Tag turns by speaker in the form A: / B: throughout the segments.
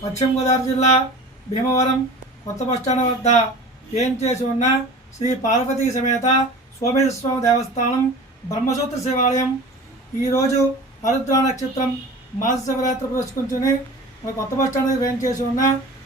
A: పశ్చిమ గోదావరి జిల్లా భీమవరం కొత్త బస్టాండ్ వద్ద ఏం చేసి ఉన్న శ్రీ పార్వతీ సమేత సోమేశ్వర దేవస్థానం బ్రహ్మసూత్ర శివాలయం. ఈరోజు ఆరుద్ర నక్షత్రం మాస శివరాత్రి పురస్కరించుకుని మన కొత్త బస్టాండ్ దగ్గర చేసి ఉన్న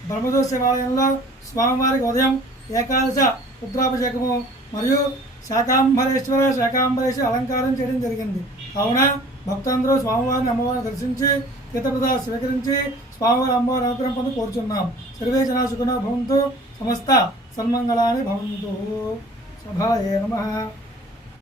A: బ్రహ్మసూత్ర శివాలయంలో స్వామివారికి ఉదయం ఏకాదశ రుద్రాభిషేకము మరియు శాకాంబరేశ్వర శాకాంబరేశ్వర అలంకారం చేయడం జరిగింది. కావున భక్తులందరూ స్వామివారిని అమ్మవారిని దర్శించి తీర్థప్రదాలు స్వీకరించి స్వామివారి అమ్మవారి అనుగ్రహం పొంది కోరుచున్నాం. సర్వే జనా భవంతు. సమస్త సన్మంగళాన్ని భవంతు. సభాయే నమ.